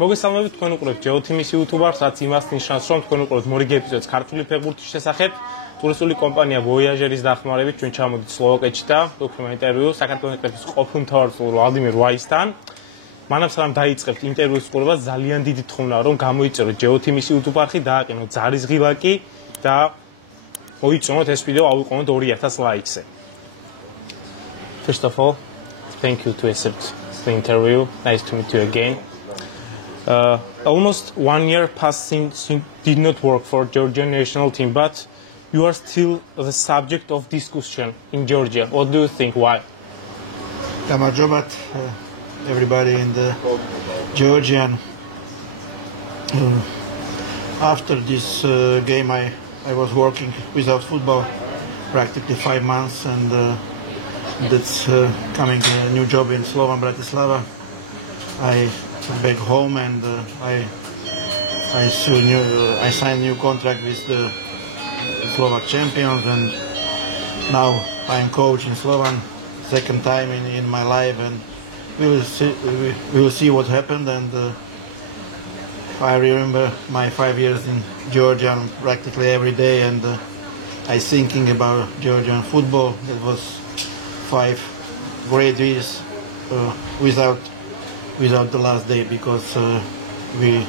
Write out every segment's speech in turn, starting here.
მოგესალმებით, თქვენ უყურებთ Geo Team-ის YouTube-ს, რაც იმას ნიშნავს, რომ თქვენ უყურებთ მორიგი ეპიზოდს ქართული ფეხბურთის შესახებ. ტურისტული კომპანია Voyager-ის დახმარებით ჩვენ ჩამოდით სლოვაკეთში და ვუქრებთ ინტერვიუ საქართველოს ყოფილ მთავრობელ ვლადიმირ ვაისთან. მანამ სანამ დაიწყებთ ინტერვიუს ყურება, ძალიან დიდი თხოვნაა, რომ გამოიწეროთ Geo Team-ის YouTube არხი, დააყენოთ ძალისღილაკი და მოიწონოთ ეს ვიდეო, ავიყენოთ 2000 ლაიქზე. First of all, thank you to accept the interview. Nice to meet you again. Almost 1 year passed since you did not work for Georgian national team, but you are still the subject of discussion in Georgia. What do you think? Why? Jobat, everybody in the Georgian. After this game, I was working without football practically 5 months, and that's coming a new job in Slovan Bratislava. I back home, and I signed new contract with the Slovak champions, and now I'm coach in Slovan, second time in my life, and we will see what happened. And I remember my 5 years in Georgia practically every day, and I thinking about Georgian football. It was 5 great years without the last day, because we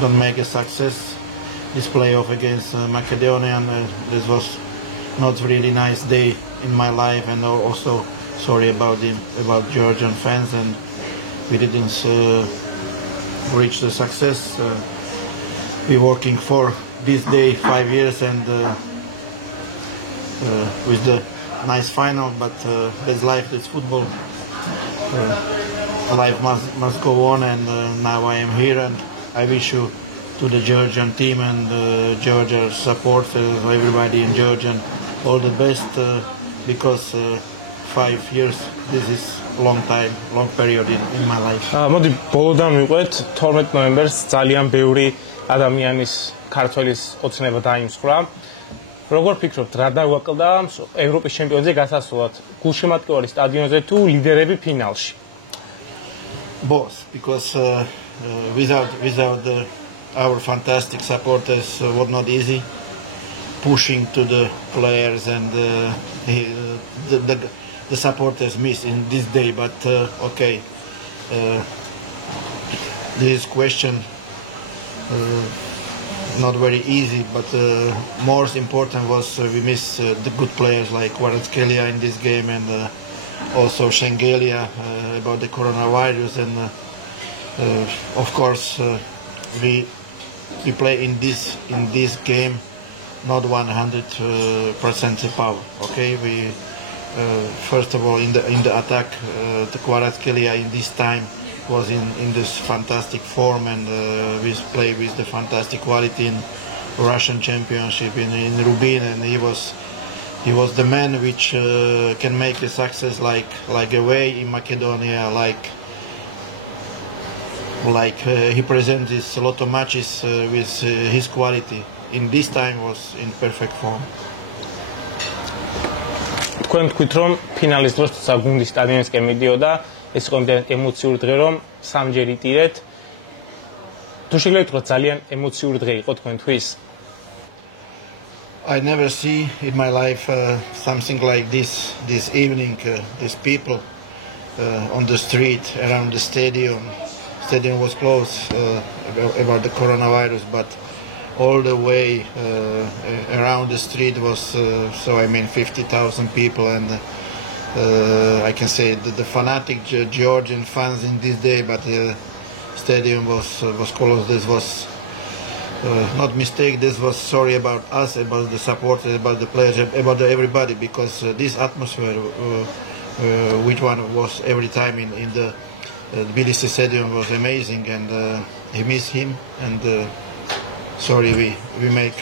don't make a success this playoff against Macedonia. This was not really nice day in my life, and also sorry about Georgian fans, and we didn't reach the success. We working for this day 5 years, and with the nice final, but that's life, that's football. Life must go on, and now I am here, and I wish you to the Georgian team and Georgia supporters, everybody in Georgia, all the best, because 5 years, this is long time, long period in my life. მოდი ბოლოდან მივყვეთ 12 ნოემბერს ძალიან ბევრი ადამიანის ქართველის ოცნება დაიმსხვრა. როგორ ფიქრობთ, რა დაგვაკლდა ევროპის ჩემპიონატზე გასასვლელად? გულშემატკივარი სტადიონზე თუ ლიდერები ფინალში? Both, because without our fantastic supporters was not easy. Pushing to the players, and the supporters miss in this day. But okay, this question not very easy. But most important was we miss the good players like კვარაცხელიას in this game, and also Shengelias about the coronavirus, and of course we play in this game not 100% power. Okay, we first of all in the attack, the კვარაცხელიას in this time was in this fantastic form, and we play with the fantastic quality in Russian championship in Rubin, and he was the man which can make a success like away in Macedonia, like he presents a lot of matches with his quality. In this time was in perfect form. თქვენ თქვით რომ ფინალის დროს თუმცა გუნდი სტადიონისკენ მიდიოდა, ეს იყო იმდენ ემოციური დღე რომ სამჯერ იტირეთ. თუ შეგიძლიათ თქვა ძალიან ემოციური დღე იყო თქვენთვის? I never see in my life something like this evening, these people on the street around the stadium. Stadium was closed about the coronavirus, but all the way around the street was 50,000 people, and I can say that the fanatic Georgian fans in this day, but the stadium was closed. This was not mistake. This was sorry about us, about the supporters, about the players, about everybody, because this atmosphere, which one was every time in the Tbilisi stadium was amazing, and he missed him, and sorry we make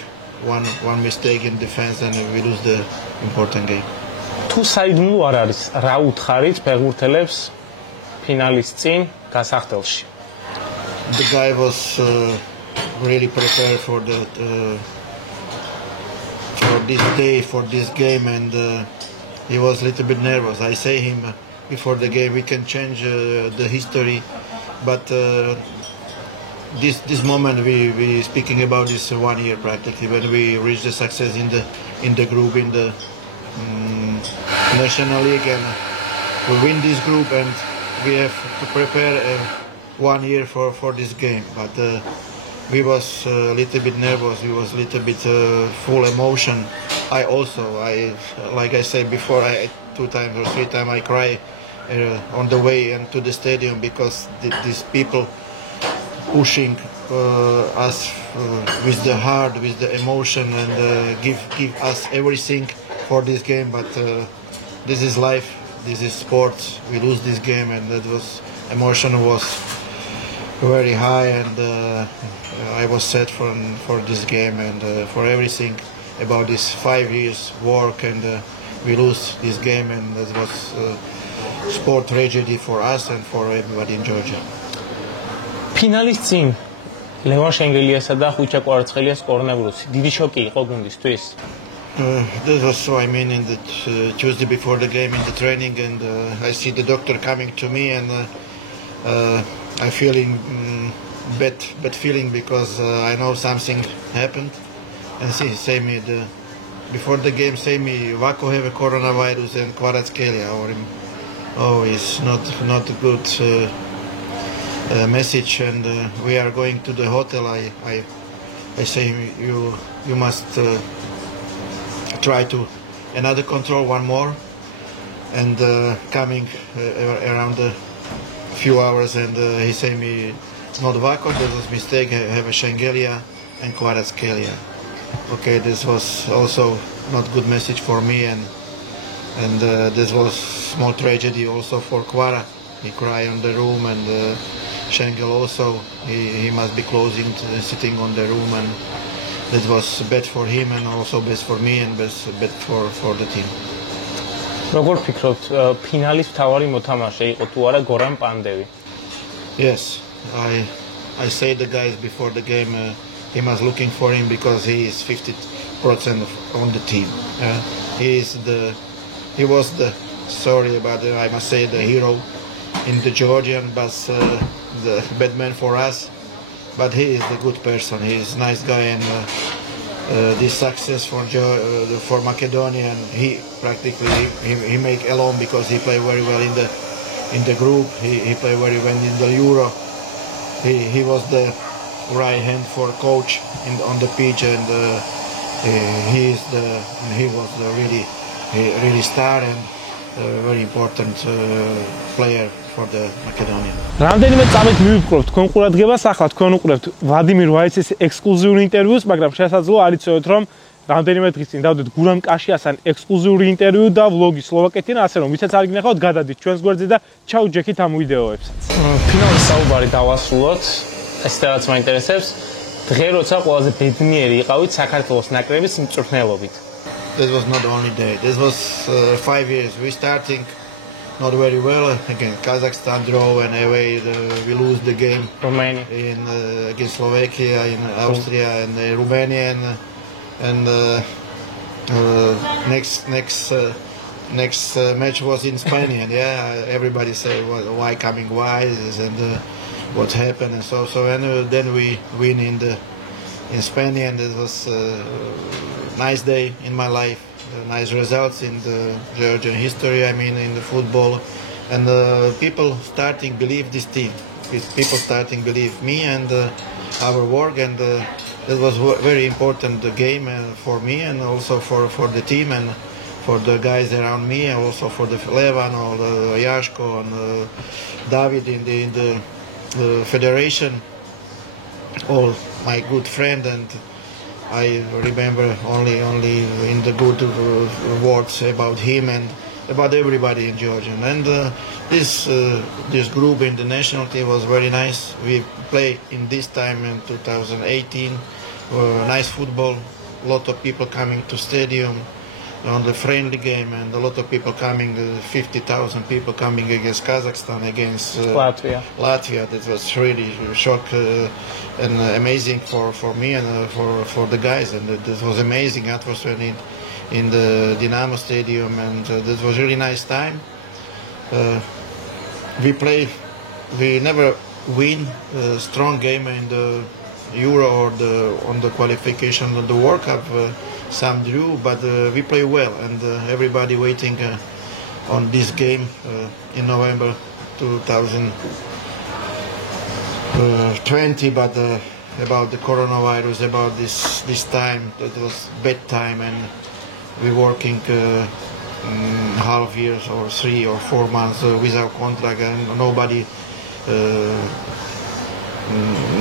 one mistake in defense, and we lose the important game. თუ საიდუმლო არ არის, რა უთხარით ფეხბურთელებს ფინალის წინ გასახდელში? The guy was really prepared for this day, for this game, and he was a little bit nervous. I say him before the game, we can change the history, but this moment we speaking about this 1 year practically when we reach the success in the group in the National League, and we win this group, and we have to prepare 1 year for this game. But we was a little bit nervous. We was a little bit full emotion. Like I said before, 2 times or 3 times I cry on the way into the stadium because these people pushing us with the heart, with the emotion, and give us everything for this game. But this is life, this is sports. We lose this game, and that was emotion was very high, and I was sad for this game and for everything about this 5 years work, and we lose this game, and that was sport tragedy for us and for everybody in Georgia. ფინალის წინ ლევან შენგელიასა და ხუჭა კვარაცხელიას კორონავირუსი დიდი შოკი იყო გუნდისთვის. That was so. I mean, in the Tuesday before the game in the training, and I see the doctor coming to me, and I feeling bad feeling because I know something happened, and he say me before the game say me Vako have a coronavirus and კვარაცხელია, or it's not a good message, and we are going to the hotel. I say you must try to another control one more, and coming around a few hours, and he say me not Vako, that was mistake, have a Šengelija and კვარაცხელია. Okay, this was also not good message for me, and this was small tragedy also for Kvara. He cry in the room, and Šengel also he must be closing, sitting on the room, and that was bad for him and also bad for me and bad for the team. როგორ ფიქრობთ, ფინალის მთავარი მოთამაშე იყო თუ არა გურამ პანდევი? Yes, I say the guys before the game he was looking for him because he is 50% on the team. He was the sorry about it, I must say the hero in the Georgian, but the bad man for us. But he is a good person. He is a nice guy, and this success for Macedonia, and he practically he make alone because he play very well in the group. He play very well in the Euro. He was the right hand for coach on the pitch, and he was the really star and very important player for the Macedonia. რამდენიმე წამით მივიწყოთ თქვენ ყურადღებას, ახლა თქვენ უყურებთ ვლადიმირ ვაისის ექსკლუზიურ ინტერვიუს, მაგრამ შესაძლოა არ იცოდეთ, რომ რამდენიმე დღის წინ დავდეთ გურამ კაშიასთან ექსკლუზიური ინტერვიუ და ვლოგი სლოვაკეთიდან, ასე რომ ვისაც არ გინახავთ, გადადით ჩვენს გვერდზე და ჩაუჯექით ამ ვიდეოებსაც. ფინალის საუბარი დავასრულოთ, ეს რაც მაინტერესებს, დღე როცა ყველაზე ბედნიერი იყავით საქართველოს ნაკრების მწვრთნელობით. This was not only day. This was 5 years. We starting not very well. Again, Kazakhstan draw, and away we lose the game. Romania against Slovakia, in Austria, and Romania, and next match was in Spain. And everybody say why coming wise and what happened and so and then we win in Spain, and it was nice day in my life, nice results in the Georgian history, I mean in the football, and people starting believe this team, people starting believe me and our work, and it was very important game for me and also for the team and for the guys around me, and also for the Levan or Yashko and David in the federation, all my good friend, and I remember only in the good words about him and about everybody in Georgia. And this group in the national team was very nice. We play in this time in 2018, nice football, lot of people coming to stadium, on the friendly game, and a lot of people coming, 50,000 people coming against Kazakhstan, against Latvia. That was really shock and amazing for me and for the guys, and this was amazing atmosphere in the Dynamo Stadium, and this was really nice time. We never win a strong game in the Euro or on the qualification of the World Cup. Some drew, but we play well, and everybody waiting on this game in November 2020. But about the coronavirus, about this time, that was bad time, and we working half years or 3 or 4 months without contract, and nobody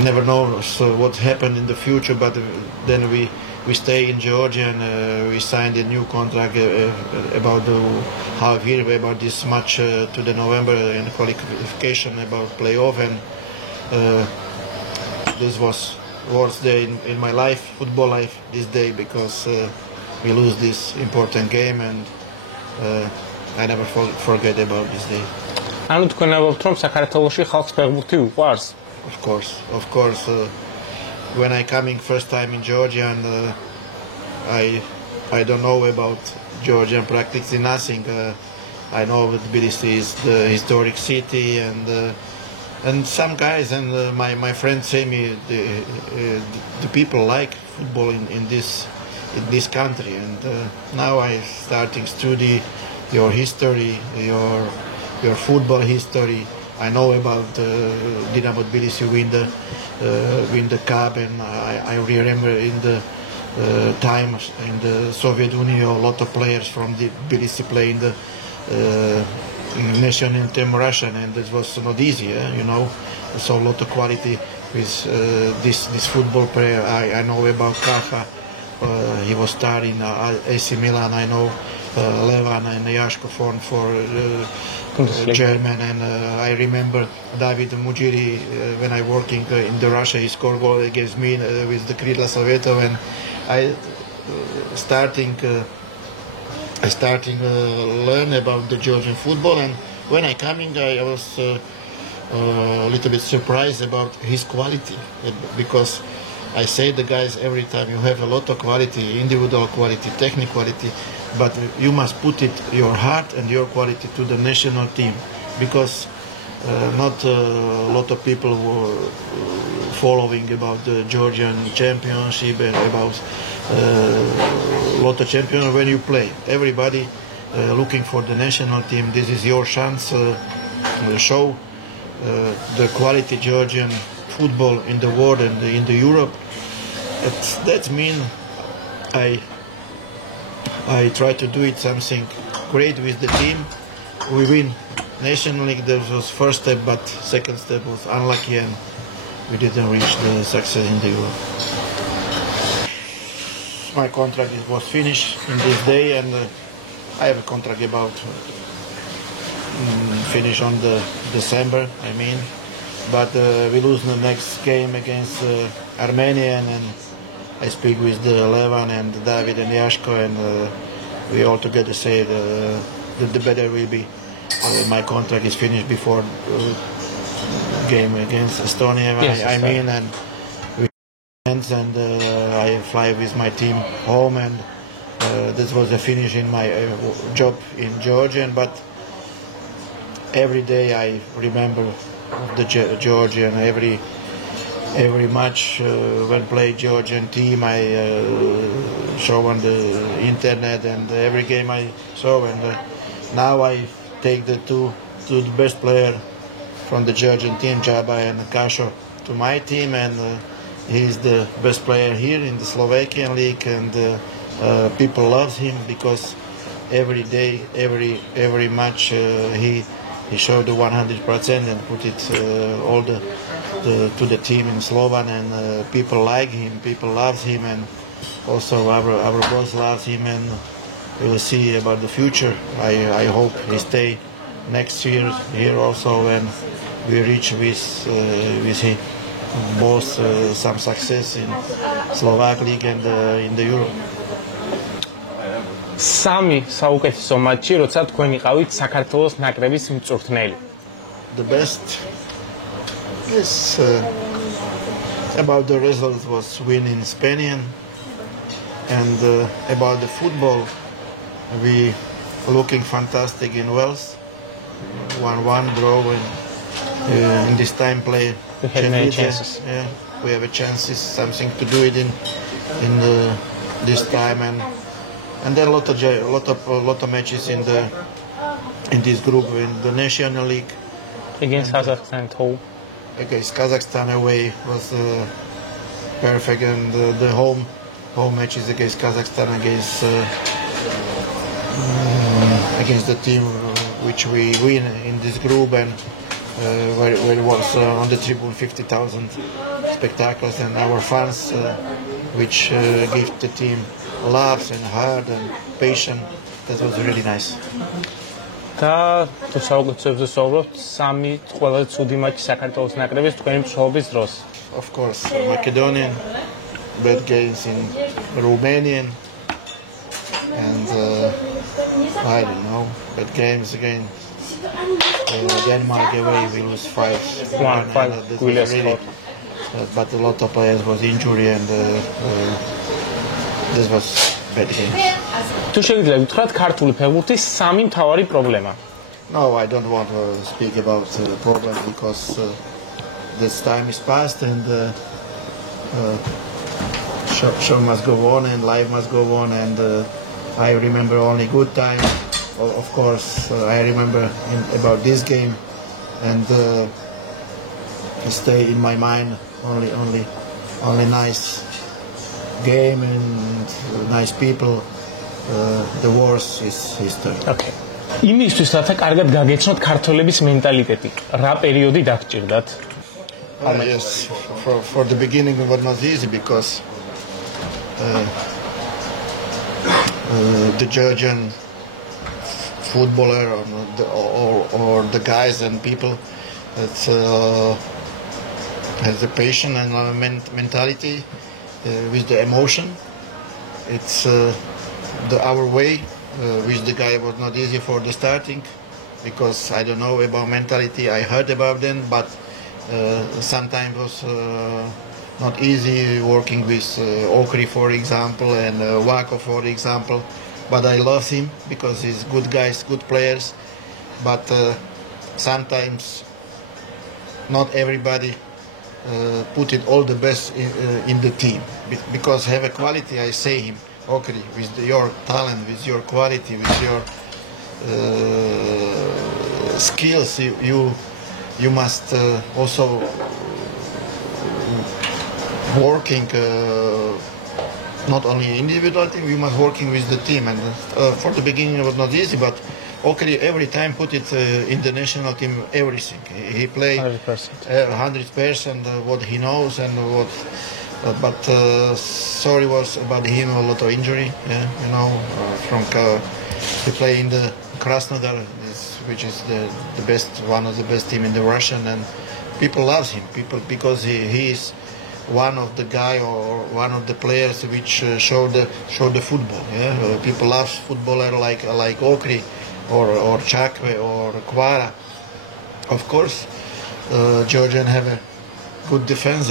never knows what happened in the future. But then we stay in Georgia, and we signed a new contract about the half year, about this match to the November and qualification, about playoff, and this was worst day in my life, football life, this day, because we lose this important game, and I never forget about this day. ანუ თქვენ ამბობთ რომ საქართველოში ხალხს ფეხბურთი უყვარს? Of course. When I coming first time in Georgia, and I don't know about Georgian practically nothing. I know that Tbilisi is the historic city, and some guys and my friends say me the people like football in this country, and now I starting study your history, your football history. I know about Dynamo Tbilisi win the cup, and I remember in the times in the Soviet Union, a lot of players from Tbilisi playing the national team Russian, and it was not easy, you know. So a lot of quality with this football player. I know about Kaha. He was starting AC Milan. I know Levan and Yashko for German, and I remember David Mujiri when I working in the Russia. He scored goal against me with the Krila Sovetov, and I starting learn about the Georgian football. And when I coming, I was a little bit surprised about his quality, because I say the guys every time, you have a lot of quality, individual quality, technical quality, but you must put it your heart and your quality to the national team, because not a lot of people were following about the Georgian championship and about a lot of champions. When you play, everybody looking for the national team. This is your chance to show the quality Georgian football in the world and in the Europe. That means I try to do it something great with the team. We win National League. That was first step, but second step was unlucky, and we didn't reach the success in the Europe. My contract was finished in this day, and I have a contract about finish on the December, I mean. But we lose the next game against Armenia, and I speak with Levan and David and Yashko, and we all together say that the better will be. My contract is finished before game against Estonia. Yes, I mean, and we and I fly with my team home, and this was the finish in my job in Georgia. But every day I remember the Georgian, every match when play Georgian team, I show on the internet, and every game I show, and now I take the two best player from the Georgian team, Jabba and Kashia, to my team, and he's the best player here in the Slovakian league, and people love him because every day, every match he showed the 100% and put it all to the team in Slovan, and people like him, people love him, and also our boss loves him, and we will see about the future. I hope he stay next year here also, and we reach with him both some success in Slovak league and in the Euro. სამი საუკეთესო მატჩი, როცა თქვენ იყავით საქართველოს ნაკრების მწვრთნელი. The best is about the result was win in Spain, and about the football we looking fantastic in Wales, 1-1 draw in this time play. We had many chances. Yeah, we have a chances something to do it in this time, and then a lot of matches in this group in the National League. Against Kazakhstan at home. Against Kazakhstan away was perfect, and the home matches against Kazakhstan against the team which we win in this group, and where it was on the tribune 50,000 spectacles, and our fans which give the team laughs and heart and patience. That was really nice. და თუ საუკეთესოებზე ვსაუბრობთ, სამი ყველაზე ცუდი მატჩი საქართველოს ნაკრების თქვენი მშრომლის დროს. Of course, Macedonian, bad games in Romanian, and I don't know, bad games again. Denmark away we lose 5-1. Really, but a lot of players was injury, and this was bad games. თუ შეგიძლიათ გითხრათ ქართული ფეხბურთის სამი მთავარი პრობლემა. No, I don't want to speak about the problem because this time is past, and show must go on and life must go on, and I remember only good time. Of course, I remember about this game, and stay in my mind only nice game and nice people. The worst is history. Okay. იმისთვის რათა კარგად გაგეცნოთ ქართველების მენტალიტეტი, რა პერიოდი დაგჭირდათ? Yes, for the beginning it was not easy because the Georgian footballer or the guys and people has the passion and mentality with the emotion. It's our way, which the guy was not easy for the starting, because I don't know about mentality. I heard about them, but sometimes was not easy working with Okri, for example, and Wako, for example. But I love him because he's good guys, good players. But sometimes not everybody put it all the best in the team, because have a quality. I say him, Okri, with your talent, with your quality, with your skills, you must also working not only individual team, we must working with the team. And for the beginning it was not easy, but Okri every time put it in the national team, everything. He played 100% what he knows and what. But sorry was about him, a lot of injury. Yeah, you know, he play in the Krasnodar, which is the best, one of the best team in the Russian, and people loves him. People because he is one of the guy or one of the players which show the football. Yeah, people love footballer like Okri or Chakve or Kvara. Of course, Georgian have a good defense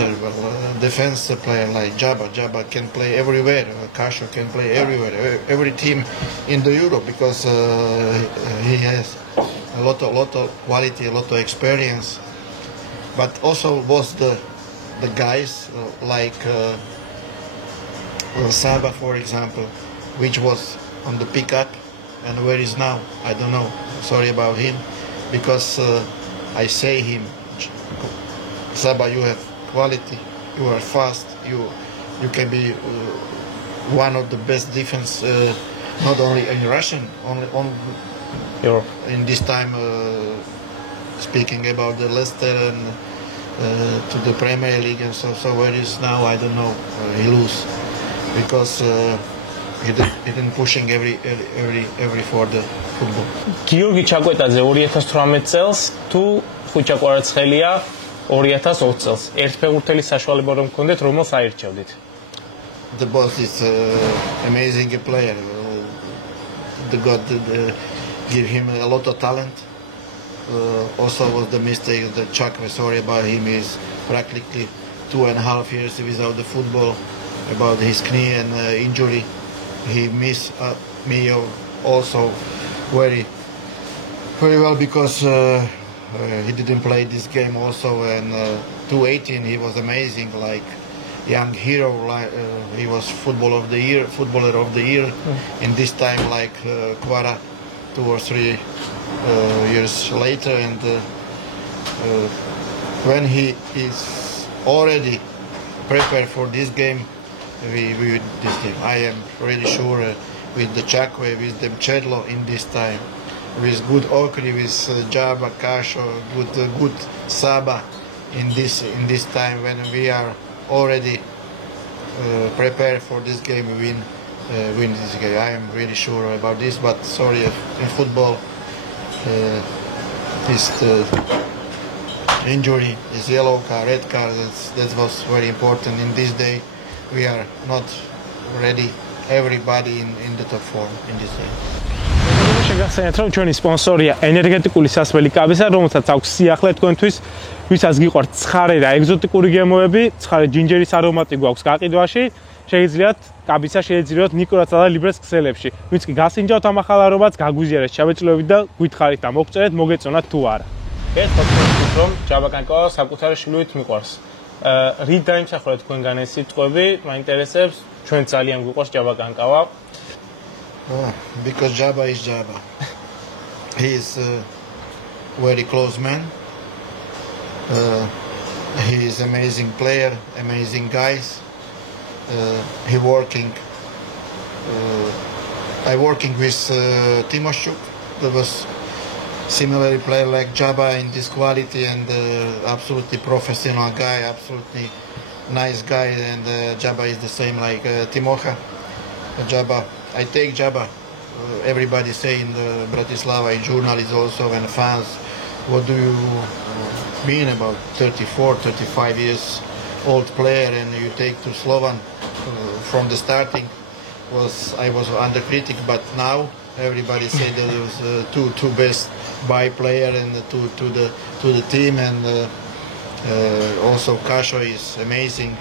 player like Jabba. Jabba can play everywhere. Kashia can play everywhere. Every team in the Europe, because he has a lot of quality, a lot of experience. But also was the guys like Saba, for example, which was on the pickup, and where is now? I don't know. Sorry about him, because I say him, Saba, you have quality, you are fast, you can be one of the best defense, not only in Russian, in this time, speaking about the Leicester and to the Premier League, and so where is now, I don't know. He lose because he didn't pushing every for the football. გიორგი ჩაკვეტაძე 2018 წელს თუ ხუჭა კვარაცხელია 2020 წელს ერთ ფეხბურთელის საშუალება რომ გქონდეთ, რომელს აირჩევდით? The boss is amazing player. the God give him a lot of talent. Also was the mistake that Chuck was sorry about him. He's practically 2.5 years without the football, about his knee and injury. He missed me also very well because he didn't play this game also. And 2018 he was amazing, like young hero. Like he was footballer of the year. In this time, like Კვარა 2 or 3 years later, and when he is already prepared for this game, we this game. I am really sure with the Chakwe, with the Chedlo in this time, with good Okri, with Jabba, Kasho, good Saba in this time when we are already prepared for this game, win this game. I am really sure about this, but sorry, in football, this injury is yellow card, red card. That was very important in this day. We are not ready, everybody in the top form in this day. შეგახსენეთ, რომ ჩვენი სპონსორია ენერგეტიკული სასმელი კაბისა, რომელსაც აქვს სიახლე თქვენთვის, ვისაც გიყვართ ცხარე და ეგზოტიკური გემოები, ცხარე ჯინჯერის არომატი გვაქვს გაყიდვაში, შეგიძლიათ კაბისა შეეძიოთ ნიკორაცა და ლიბრეს ქსელებში. ვინც კი გასინჯავთ ამ ახალ არომატს, გაგვიზიარეთ ჩავეწლებით და გითხარით და მოგწერეთ, მოგეწონათ თუ არა. ეს ფაქტია, რომ ჯაბა კანკავა საკუთარი შვილივით მიყვარს. რით დაიმსახურეთ თქვენგან ეს სიტყვები, მაინტერესებს, ჩვენ ძალიან გვიყვარს ჯაბა კანკავა. Because Jabba is Jabba. He is a very close man. He is amazing player, amazing guys. He working. I working with Timoshuk. That was similar player like Jabba in this quality, and absolutely professional guy, absolutely nice guy. And Jabba is the same like Timocha. Jabba. I take Jabba. Everybody say in Bratislava, in journalists also and fans, what do you mean about 34, 35 years old player and you take to Slovan from the starting? I was under critic, but now everybody say that it was two best by player and to the team, and also Kashia is amazing.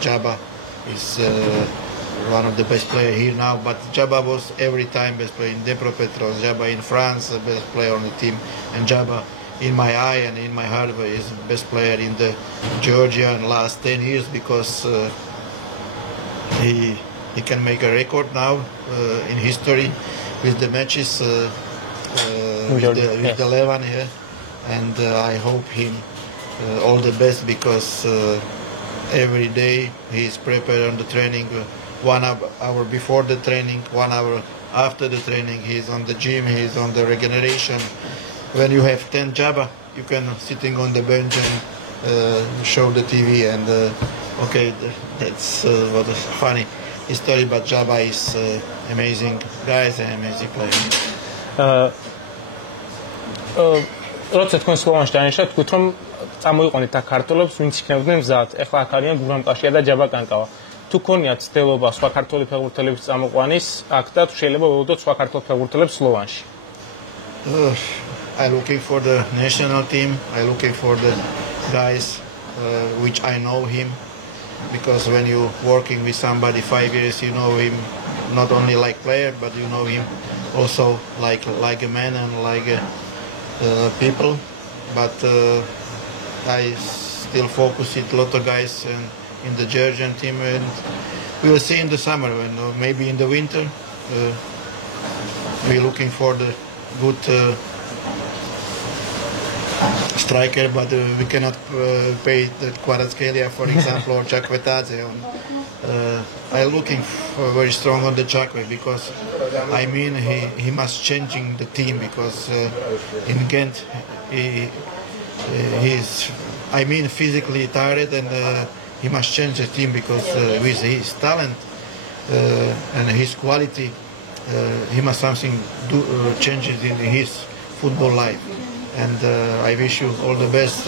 Jabba is one of the best players here now, but Jabba was every time best player in Dnipropetrovsk, Jabba in France, the best player on the team, and Jabba in my eye and in my heart is best player in the Georgia in the last 10 years, because he can make a record now in history with the matches with the Levan here, and I hope him all the best, because every day he is prepared on the training. 1 hour before the training, 1 hour after the training, he's on the gym, he's on the regeneration. When you have 10 Jabba, you can sitting on the bench and show the TV, and okay, that's what a funny story, but Jabba is amazing guys and amazing player. როცა თქვენ სლოვანში დანიშნეთ, თქვით რომ წამოიყვანეთ აქ ქართველებს, ვინც იქნებდნენ მზად. ეხლა აქ არიან გურამ, კაშია და ჯაბა კანკავა. თუ ქონიათ ცდილობა სხვა ქართველი ფეხბურთელების წამოყვანის აქ და შეიძლება ველოდოთ სხვა ქართველ ფეხბურთელებს სლოვანში? I looking for the national team. I looking for the guys which I know him, because when you working with somebody 5 years, you know him not only like player, but you know him also like a man and like people. But I still focus it a lot of guys in the Georgian team, and we will see in the summer, when maybe in the winter we're looking for the good striker, but we cannot pay the კვარაცხელიას, for example, or Chakvetadze. I'm looking for very strong on the Chakve, because I mean he must changing the team, because in Ghent he's physically tired, and he must change the team, because with his talent and his quality, he must something changes in his football life. And I wish you all the best.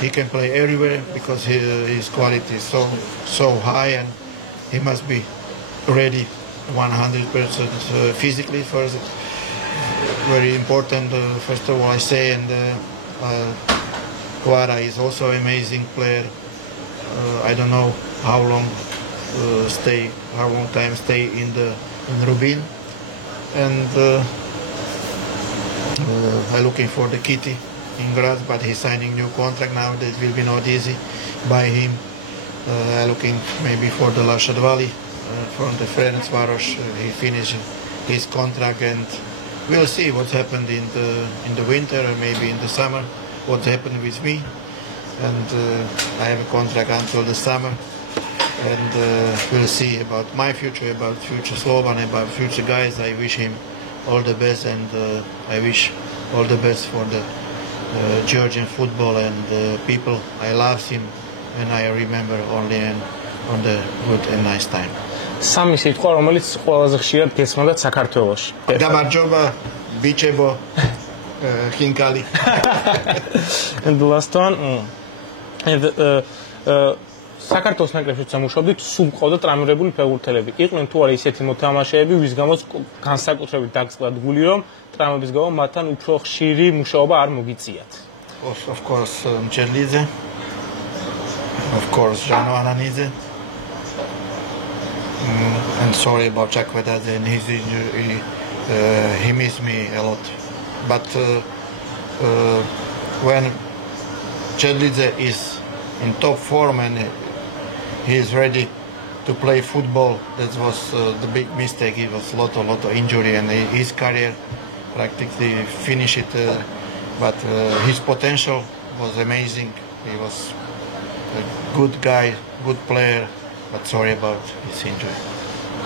He can play everywhere, because his quality is so high, and he must be ready 100% physically first. Very important, first of all, I say, and Კვარა is also an amazing player. I don't know how long time stay in Rubin, and I'm looking for the Kitty in Graz, but he's signing new contract now. That will be not easy by him. I'm looking maybe for the Lashadvali from the Ferencváros. He finished his contract, and we'll see what happened in the winter or maybe in the summer. What happened with me, and I have a contract until the summer, and we'll see about my future, about future Slovan, about future guys. I wish him all the best, and I wish all the best for the Georgian football and people. I love him, and I remember only on the good and nice time. სამი სიტყვა, რომელიც ყველაზე ხშირად გესმოდათ საქართველოში. გამარჯობა, ბიჭებო, ხინკალი. And the last one, საქართველოს ნაკრებში სამუშაობდით, სულ მყავდა ტრამირებული ფეხბურთელები. იყვნენ თუ არა ისეთი მოთამაშეები, ვის გამოც განსაკუთრებით დაგწყდა გული, რომ ტრამების გამო მათთან უფრო ხშირი მუშაობა არ მოგიწიათ. Of course, Čerlidze. Of course, Jano Ananidze. And sorry about Čakvedadze and his injury. He missed me a lot. But when Čerlidze is in top form and he is ready to play football, that was the big mistake. He was a lot of injury, and his career practically finished it. But his potential was amazing. He was a good guy, good player, but sorry about his injury.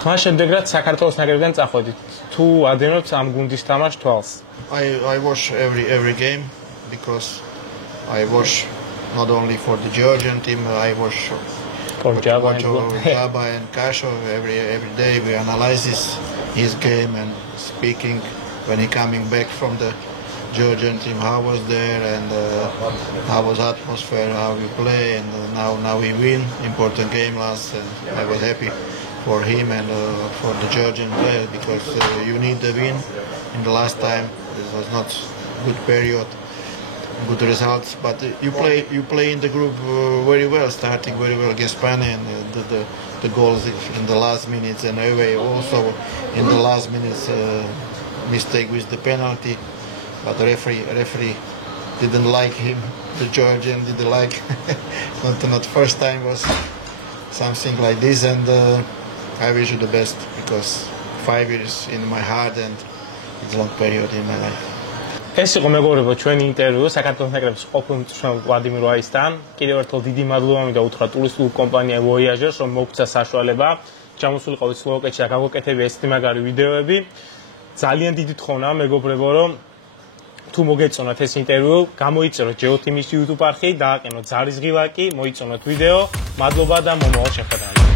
ხან შემდეგ რაც საქართველოს ნაკრებიდან წახვედით, თუ ადევნებთ ამ გუნდის თამაშ თვალს? I watch every game because I watch not only for the Georgian team. I watch For Jabba and Kashia every day. We analyze his game and speaking when he coming back from the Georgian team, how was there, and how was atmosphere, how we play, and now we win important game last, and I was happy for him and for the Georgian player, because you need the win. In the last time this was not good period, good results, but you play in the group very well, starting very well against Spain, and the goals in the last minutes, and away also in the last minutes mistake with the penalty. But the referee didn't like him. The Georgian didn't like. not first time was something like this, and I wish you the best, because 5 years in my heart and it's a long period in my life. ეს იყო მეგობრებო ჩვენი ინტერვიუ საქართველოს ნაკრების ყოფილ მწვრთნელ ვლადიმირ ვაისთან. კიდევ ერთხელ დიდი მადლობა მინდა უთხრა ტურისტულ კომპანია ვოიაჟერს, რომ მოგცა საშუალება ჩამოსულიყავით სლოვაკეთში და გავუკეთებია ესეთი მაგარი ვიდეოები. ძალიან დიდი თხოვნა მეგობრებო, რომ თუ მოგეწონათ ეს ინტერვიუ, გამოიწეროთ Geo Team-ის YouTube არხი, დააყენოთ ზარისღილაკი, მოიწონოთ ვიდეო. მადლობა და მომავალ შეხვედრამდე.